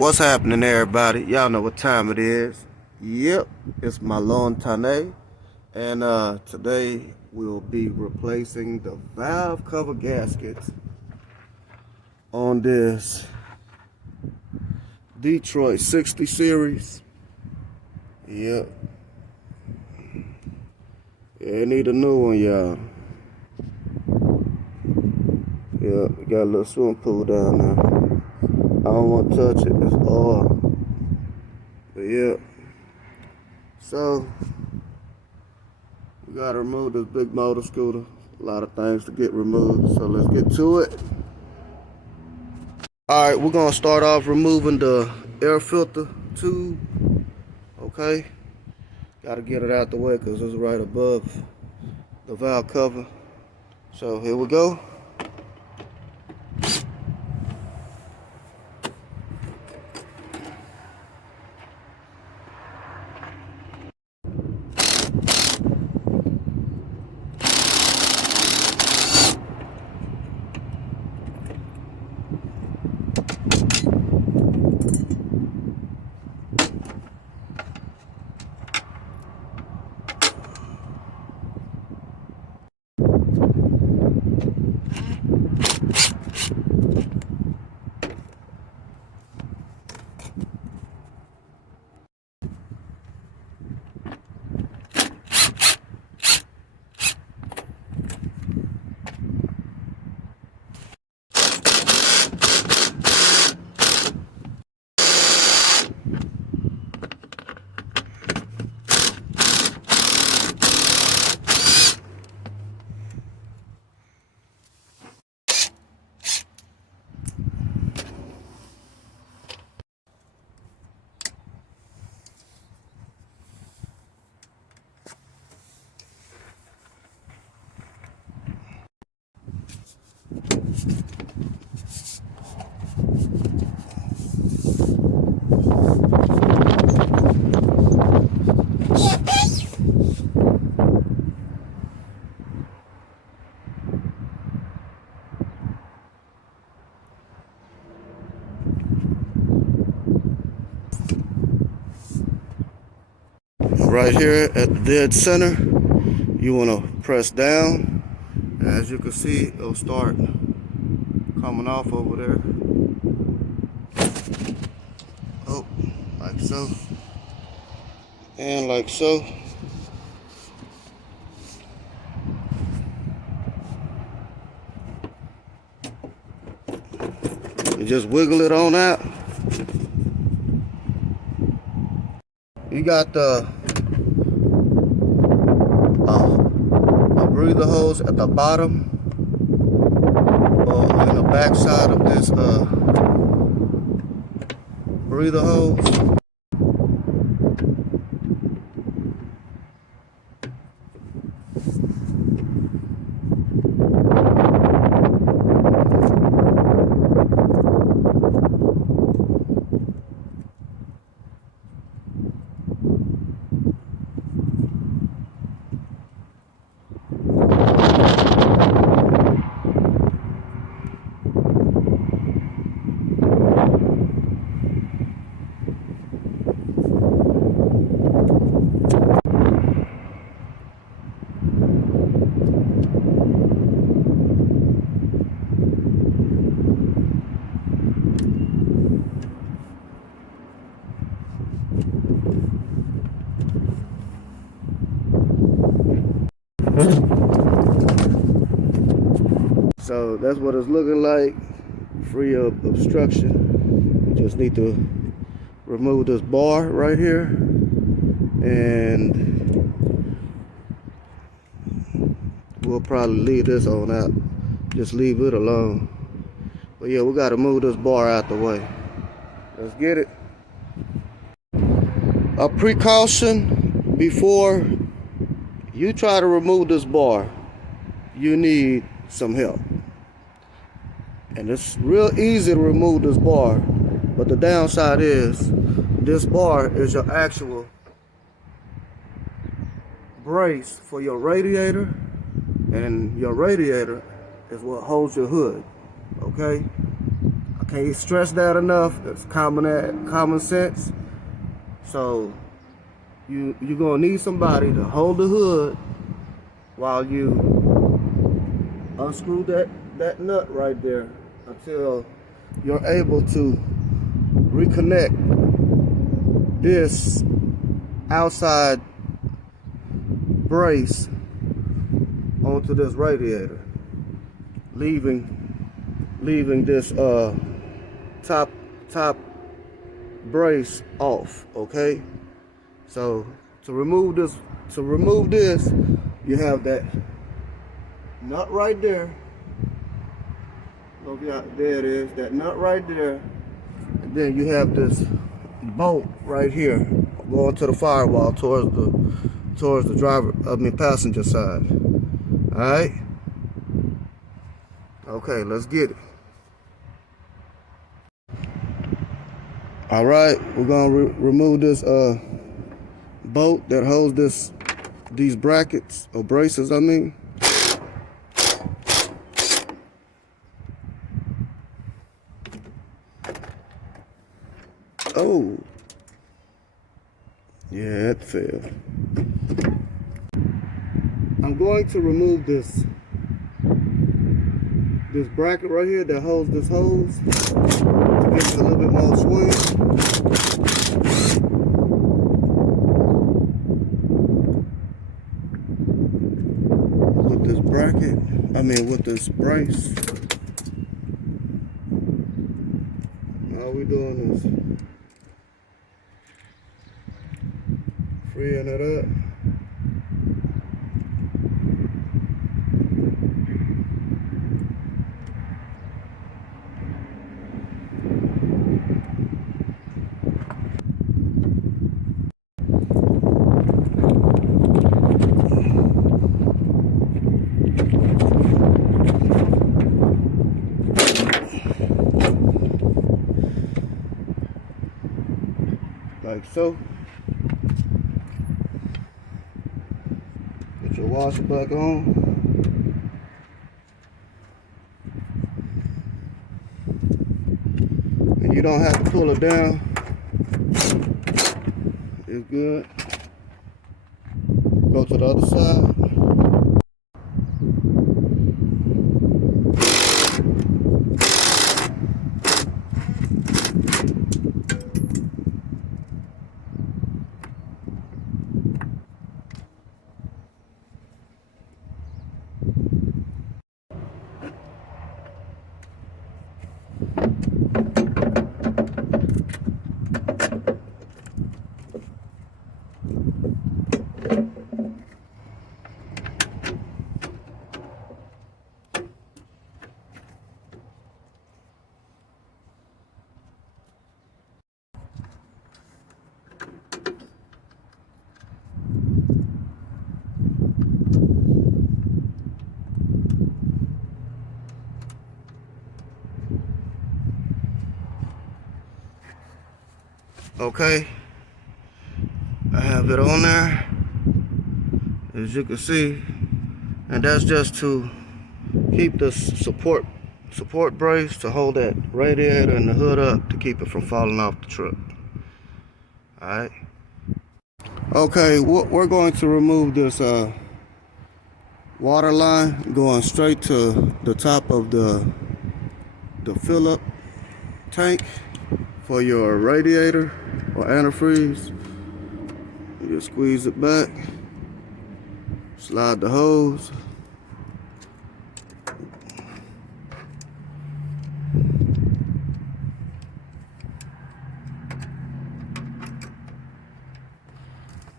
What's happening, everybody? Y'all know what time it is. Yep, it's Mahlon Tane, and today we'll be replacing the valve cover gaskets on this Detroit 60 series. Yep. Yeah, need a new one, y'all. Yeah, got a little swimming pool down there. I don't want to touch it, it's oil. But yeah. So, we gotta remove this big motor scooter. A lot of things to get removed, so let's get to it. Alright, we're gonna start off removing the air filter tube. Okay. Gotta get it out the way because it's right above the valve cover. So here we go. Right here at the dead center, you want to press down. As you can see, it'll start coming off over there. Oh, like so. And like so. You just wiggle it on out. You got the breather hose at the bottom or in the back side of this breather hose. So that's what it's looking like, free of obstruction. You just need to remove this bar right here, and we'll probably leave this on out. Just leave it alone. But yeah, we gotta move this bar out the way. Let's get it. A precaution before you try to remove this bar, you need some help. And it's real easy to remove this bar, but the downside is this bar is your actual brace for your radiator, and your radiator is what holds your hood. Okay, I Can't stress that enough. It's common sense. So you're gonna need somebody to hold the hood while you unscrew that nut right there until you're able to reconnect this outside brace onto this radiator, leaving this top brace off. Okay, so to remove this, you have that nut right there. There it is, that nut right there. And then you have this bolt right here going to the firewall towards the passenger side. All right. Okay, let's get it. All right, we're gonna remove this bolt that holds these brackets or braces. I mean. Oh, yeah, it fell. I'm going to remove this bracket right here that holds this hose to give it a little bit more swing. With this with this brace. All we doing is freeing it up. Like so. Put your washer back on. And you don't have to pull it down. It's good. Go to the other side. Okay, I have it on there, as you can see, and that's just to keep the support brace to hold that radiator and the hood up to keep it from falling off the truck. All right. Okay, we're going to remove this water line going straight to the top of the fill-up tank for your radiator or antifreeze. You just squeeze it back, slide the hose,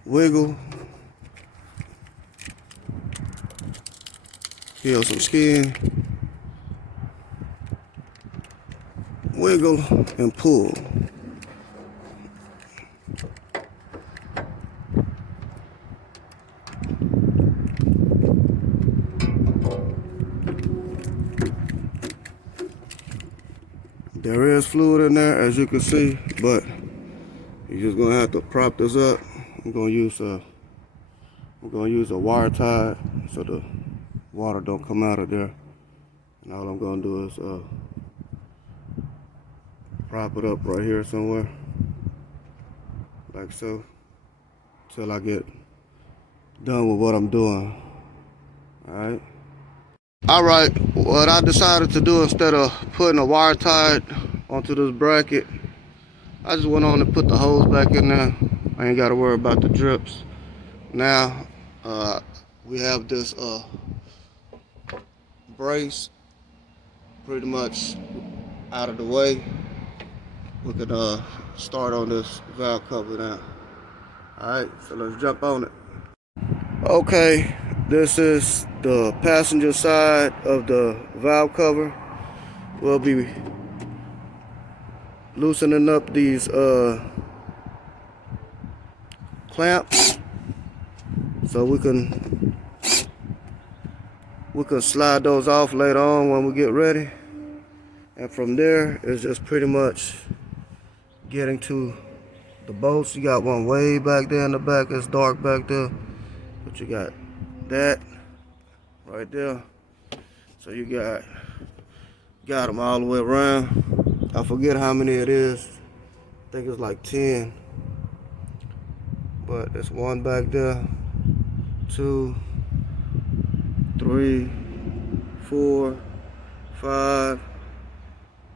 wiggle, peel some skin, wiggle and pull. There is fluid in there, as you can see, but you're just gonna have to prop this up. I'm gonna use a wire tie so the water don't come out of there. And all I'm gonna do is prop it up right here somewhere, like so, till I get done with what I'm doing. Alright, what I decided to do, instead of putting a wire tie onto this bracket, I just went on and put the hose back in there. I ain't got to worry about the drips. Now, we have this brace pretty much out of the way. We can start on this valve cover now. Alright, so let's jump on it. Okay, this is the passenger side of the valve cover. We'll be loosening up these clamps so we can slide those off later on when we get ready. And from there, it's just pretty much getting to the bolts. You got one way back there in the back. It's dark back there, but you got that right there. So you got them all the way around. I forget how many it is. I think it's like 10. But it's one back there, 2, 3, 4, 5,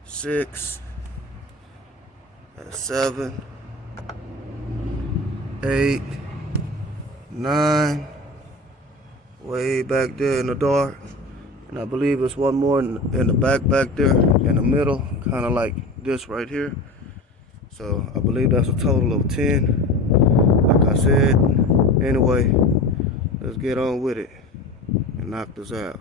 6, 7, 8, 9, way back there in the dark. And I believe it's one more in the back there, in the middle, kind of like this right here. So I believe that's a total of 10. Like I said, anyway, let's get on with it and knock this out.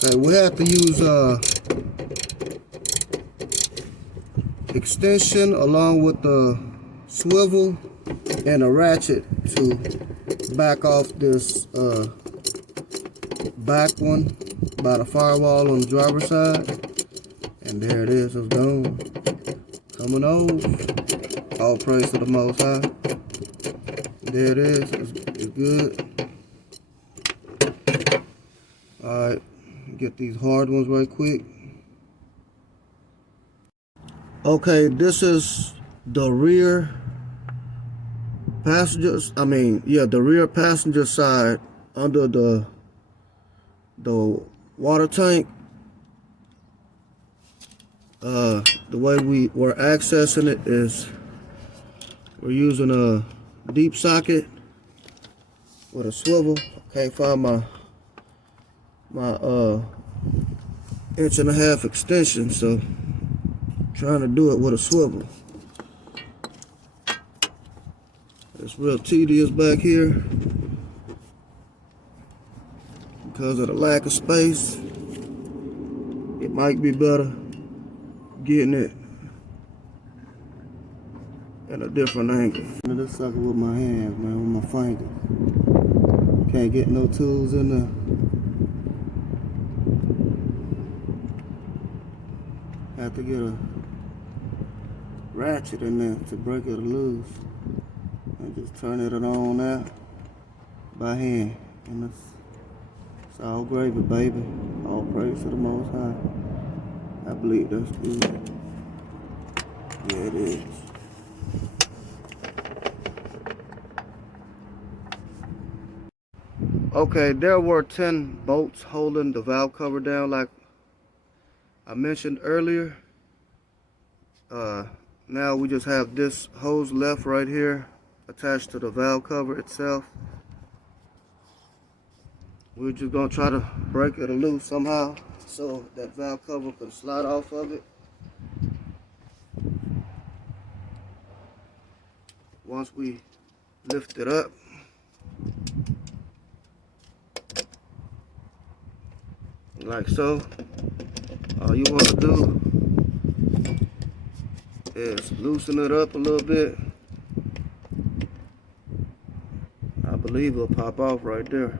Okay, we have to use extension along with the swivel and a ratchet to back off this back one by the firewall on the driver's side. And there it is, it's gone. Coming off. All praise to the Most High. There it is, it's good. Alright, get these hard ones right quick. Okay, this is the rear passengers, the rear passenger side under the water tank. The way we're accessing it is we're using a deep socket with a swivel. I can't find my 1.5" extension, so I'm trying to do it with a swivel. It's real tedious back here because of the lack of space. It might be better getting it at a different angle. This sucker with my hands, man, with my fingers. Can't get no tools in there. Have to get a ratchet in there to break it loose. And just turn it on out by hand. And it's all gravy, baby. All praise to the Most High. I believe that's good. Yeah, it is. Okay, there were 10 bolts holding the valve cover down like I mentioned earlier. Now we just have this hose left right here attached to the valve cover itself. We're just gonna try to break it loose somehow so that valve cover can slide off of it. Once we lift it up, like so, all you want to do is loosen it up a little bit. I believe it'll pop off right there.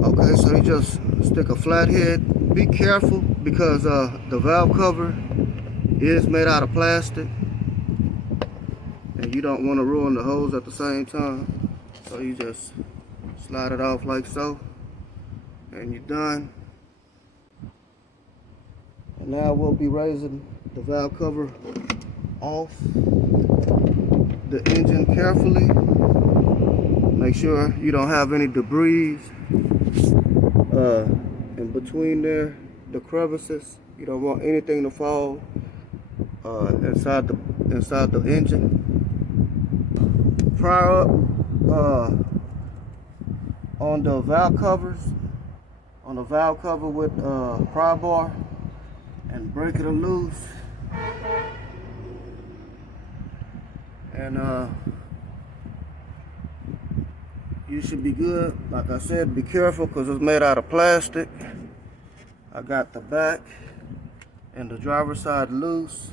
Okay, so you just stick a flathead. Be careful because the valve cover is made out of plastic and you don't want to ruin the hose at the same time. So you just slide it off like so and you're done. And now we'll be raising the valve cover off the engine carefully. Make sure you don't have any debris in between there, the crevices. You don't want anything to fall inside the engine. Pry up on the valve covers, on the valve cover with pry bar, and break it loose. And you should be good. Like I said, be careful because it's made out of plastic. I got the back and the driver's side loose.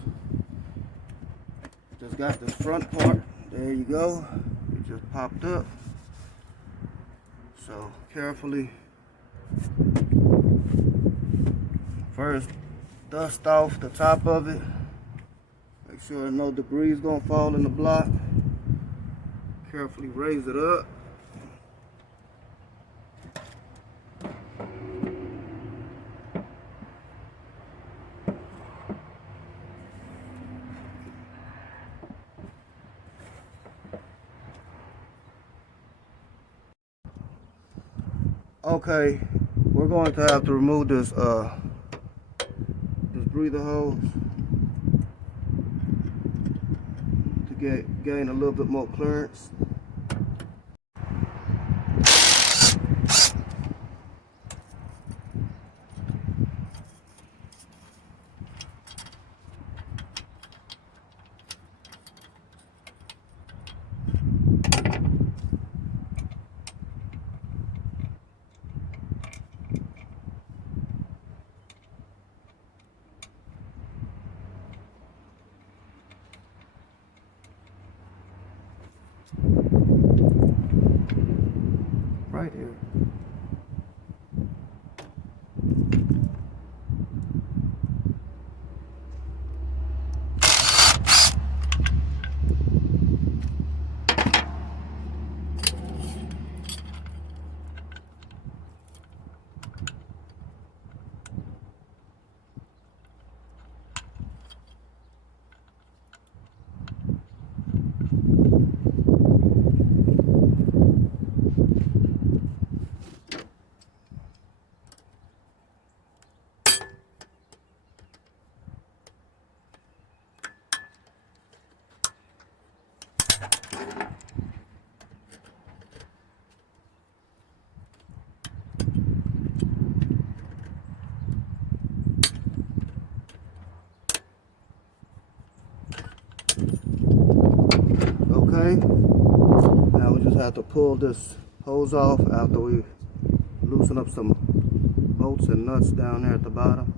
Just got this front part. There you go. It just popped up. So carefully, first dust off the top of it. Make sure no debris is gonna fall in the block. Carefully raise it up. Okay, we're going to have to remove this breather hose to gain a little bit more clearance. Right here. Okay, now we just have to pull this hose off after we loosen up some bolts and nuts down there at the bottom.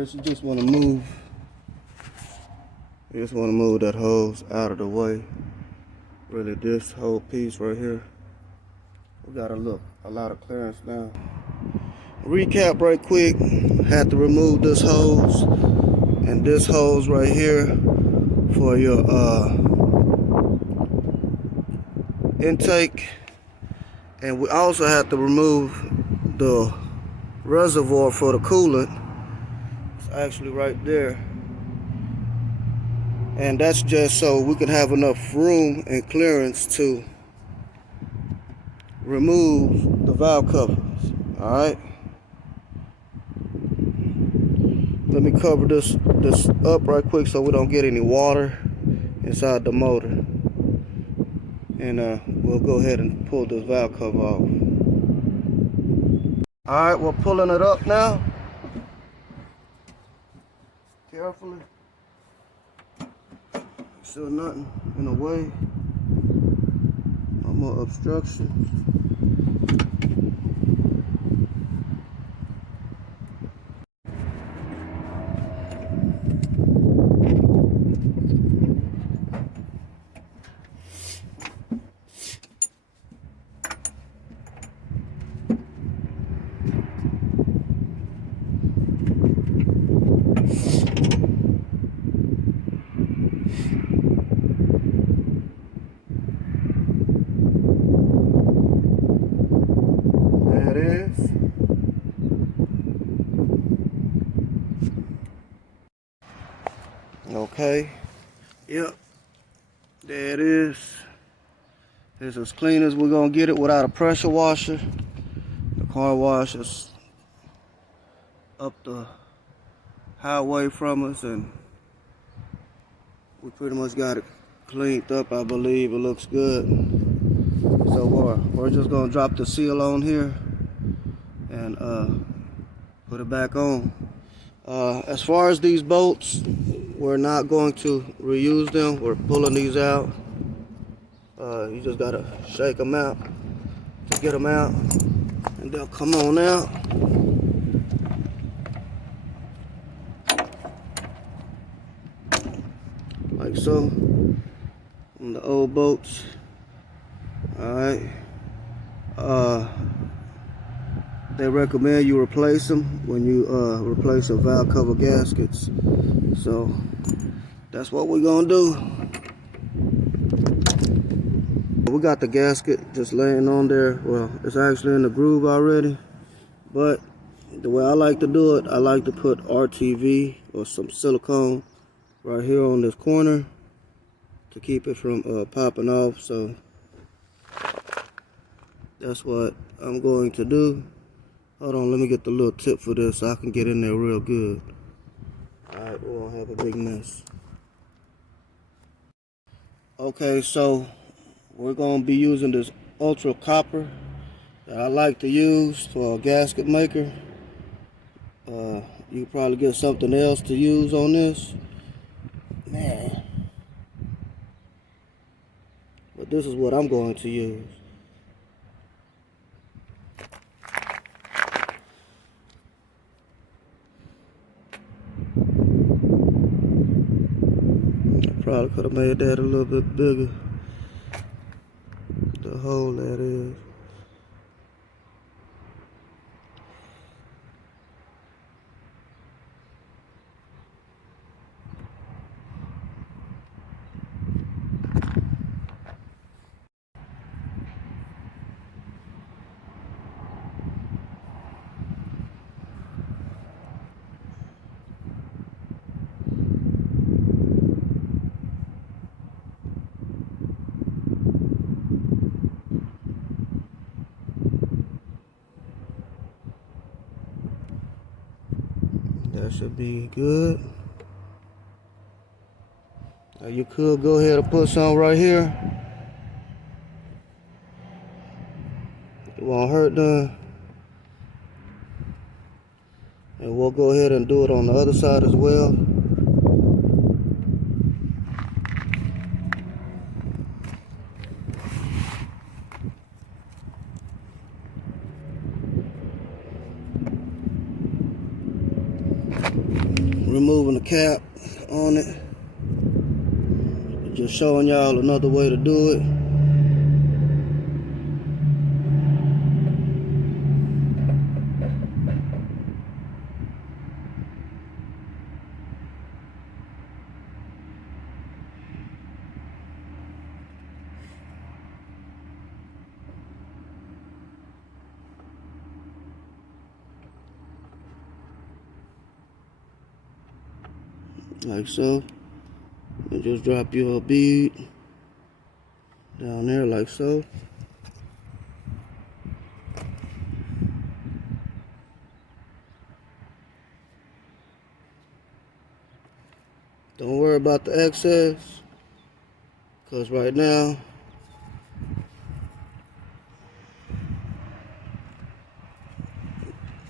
is, you just want to move. You just want to move that hose out of the way. Really, this whole piece right here. We got a lot of clearance now. Recap right quick. Had to remove this hose and this hose right here for your intake. And we also have to remove the reservoir for the coolant. It's actually right there. And that's just so we can have enough room and clearance to remove the valve covers. Alright. Let me cover this up right quick so we don't get any water inside the motor. And we'll go ahead and pull this valve cover off. Alright, we're pulling it up now. Carefully. So nothing in the way. No more obstructions. There it is. Okay. Yep. There it is. It's as clean as we're gonna get it without a pressure washer. The car wash is up the highway from us, and we pretty much got it cleaned up. I believe it looks good. So we're just gonna drop the seal on here and put it back on. As far as these bolts, we're not going to reuse them. We're pulling these out. You just gotta shake them out to get them out, and they'll come on out. Like so, on the old bolts. Alright. They recommend you replace them when you replace the valve cover gaskets. So that's what we're gonna do. We got the gasket just laying on there. Well, it's actually in the groove already, but the way I like to do it, I like to put RTV or some silicone right here on this corner to keep it from popping off. So that's what I'm going to do. Hold on, let me get the little tip for this so I can get in there real good. Alright, we won't have a big mess. Okay, so we're going to be using this ultra copper that I like to use for a gasket maker. You can probably get something else to use on this. Man. But this is what I'm going to use. Probably could have made that a little bit bigger. The hole that is. That should be good. Now you could go ahead and put some right here. It won't hurt none. And we'll go ahead and do it on the other side as well. the cap on it. Just showing y'all another way to do it. Like so. And just drop your bead down there like so. Don't worry about the excess, because right now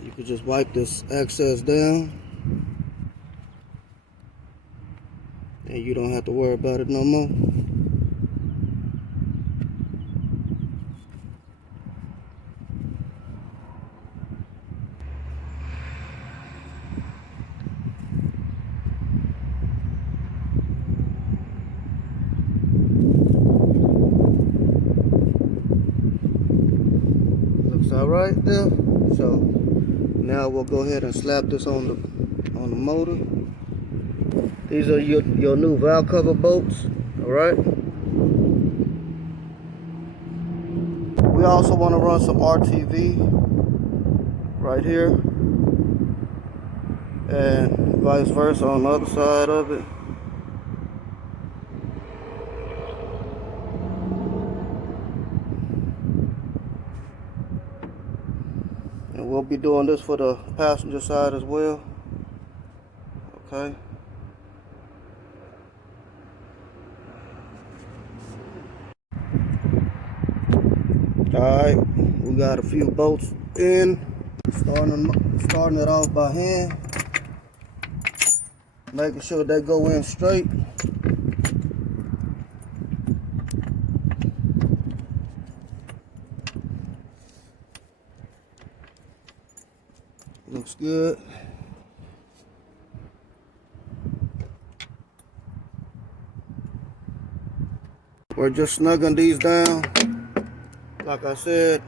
you can just wipe this excess down and you don't have to worry about it no more. Looks all right there. So now we'll go ahead and slap this on the motor. These are your new valve cover bolts, all right? We also want to run some RTV right here and vice versa on the other side of it. And we'll be doing this for the passenger side as well, okay? Alright, we got a few bolts in. Starting it off by hand. Making sure they go in straight. Looks good. We're just snugging these down, like I said,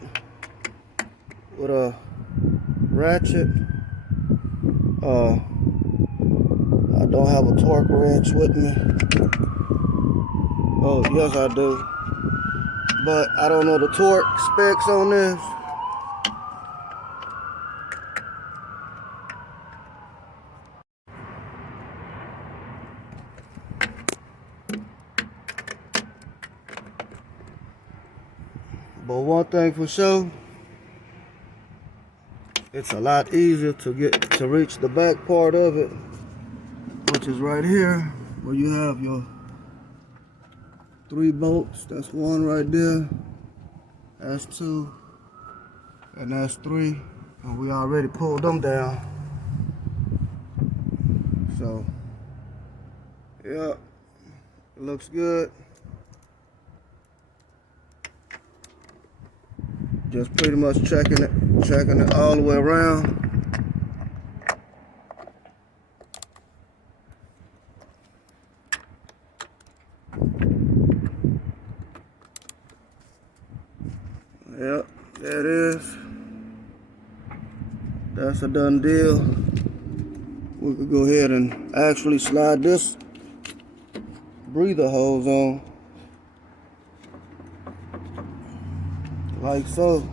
with a ratchet. I don't have a torque wrench with me. Oh, yes I do. But I don't know the torque specs on this. But one thing for sure, it's a lot easier to reach the back part of it, which is right here, where you have your 3 bolts. That's 1 right there, that's 2, and that's 3, and we already pulled them down. So yeah, it looks good. Just pretty much checking it all the way around. Yep, there it is. That's a done deal. We could go ahead and actually slide this breather hose on. Like so.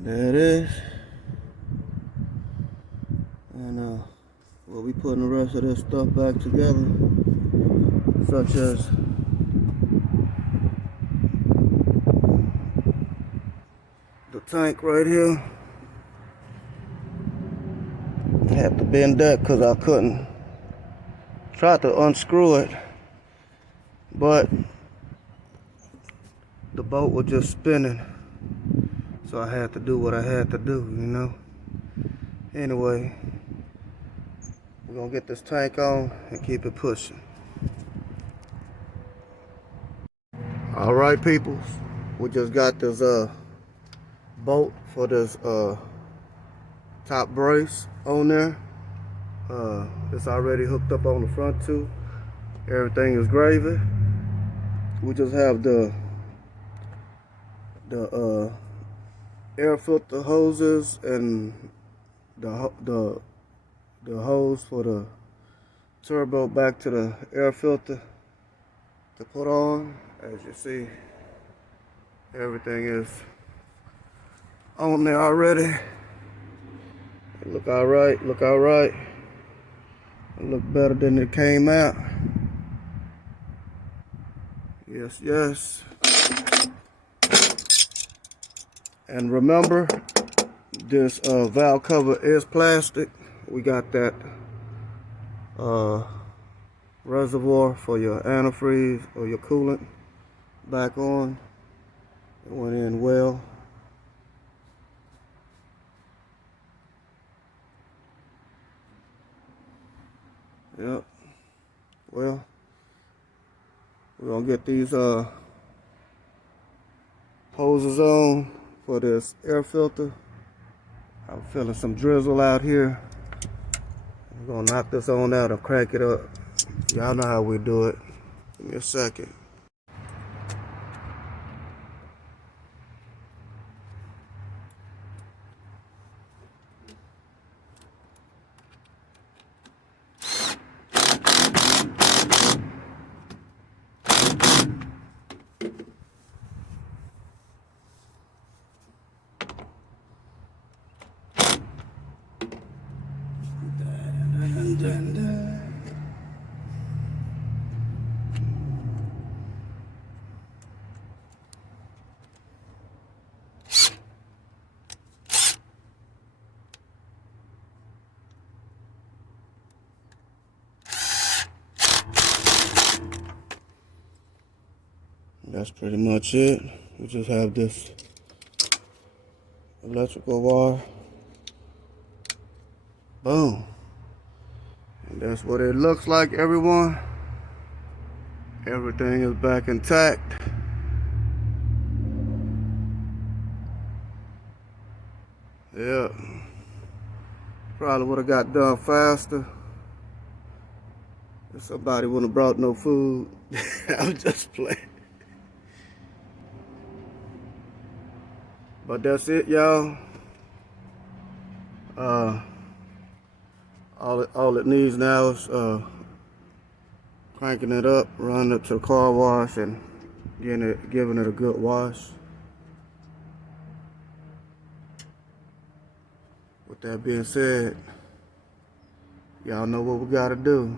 There it is. And we'll be putting the rest of this stuff back together, such as the tank right here. I have to bend that because I couldn't. Tried to unscrew it, but the bolt was just spinning, so I had to do what I had to do, you know. Anyway, We're gonna get this tank on and keep it pushing. All right, people, we just got this bolt for this top brace on there. It's already hooked up on the front too. Everything is gravy. We just have the air filter hoses and the hose for the turbo back to the air filter to put on. As you see, everything is on there already. It look all right. Look all right. It look better than it came out. Yes, yes. And remember, this valve cover is plastic. We got that reservoir for your antifreeze or your coolant back on. It went in well. Yep. Well, we're gonna get these hoses on for this air filter. I'm feeling some drizzle out here. We're gonna knock this on out and crank it up. Y'all know how we do it. Give me a second. That's pretty much it. We just have this electrical wire. Boom. And that's what it looks like, everyone. Everything is back intact. Yeah. Probably would have got done faster if somebody wouldn't have brought no food. I'm just playing. But that's it, y'all. All it needs now is cranking it up, running it to the car wash, and giving it a good wash. With that being said, y'all know what we gotta do.